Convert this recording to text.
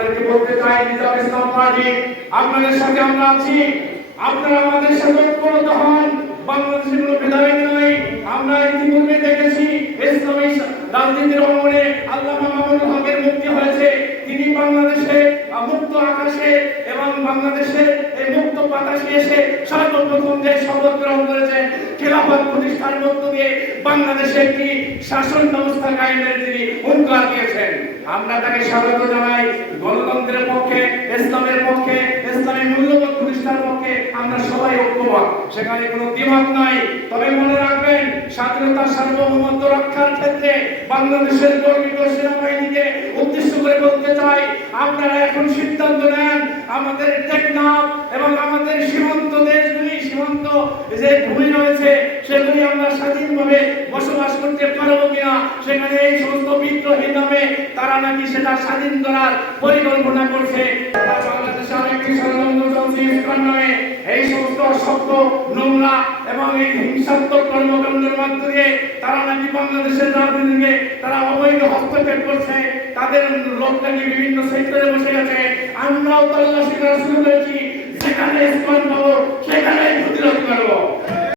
আপনাদেরকে বলতে চাই, নিজাম ইসলাম পার্টি আপনাদের সাথে আমরা আছি। আপনারা আমাদের সাথে ঐক্যবদ্ধ হন। বাংলাদেশের কোনো ভেদাভেদ নাই। আমরা ইতিপূর্বে দেখেছি ইসলামী রাজনীতির অঙ্গনে আল্লামা মামুনুল হকের মুক্তি হয়েছে। তিনি বাংলাদেশে মুক্ত আকাশে এবং বাংলাদেশে এই মুক্ত বাতাসে এসে সর্বপ্রথম যে শপথ গ্রহণ করেছেন খেলাফত প্রতিষ্ঠার মধ্য দিয়ে বাংলাদেশে একটি শাসন ব্যবস্থা কায়েমের তিনি হুঙ্কার দিয়েছেন। আমরা তাকে স্বাগত জানাই। গণতন্ত্রের পক্ষে, ইসলামের পক্ষে, ইসলামের মূল্যবোধ প্রতিষ্ঠার পক্ষে আমরা সবাই ঐক্যবদ্ধ, সেখানে কোনো দ্বিমত নাই। তবে মনে রাখবেন, স্বাধীনতা সার্বভৌমত্ব রক্ষার ক্ষেত্রে বাংলাদেশের গর্বিত সেনাবাহিনীকে উদ্দেশ্য করে বলতে চাই, আপনারা এখন সিদ্ধান্ত নেন আমাদের টেকনাফ এবং আমাদের সীমান্ত দেশগুলি, সীমান্ত যে ভূমি রয়েছে সেগুলি আমরা স্বাধীনভাবে বসবাস করতে পারবো কিনা। সেখানে এই সমস্ত বিদ্রোহী নামে তারা নাকি সেটা স্বাধীন করার পরিকল্পনা করছে। বাংলাদেশে আরেকটি ষড়যন্ত্র চলছে ইস্কন নামে। এই সমস্ত অসভ্য, নোংরা এবং এই হিংসাত্মক কর্মকাণ্ডের মাধ্যমে তারা নাকি বাংলাদেশের রাজনীতিকে তারা অবৈধ হস্তক্ষেপ করছে। তাদের লোক নাকি বিভিন্ন সেক্টরে বসে গেছে। আমরাও তল্লাশি করা শুরু করেছি। যেখানে ইস্কন পাবো সেখানে প্রতিরোধ করবো।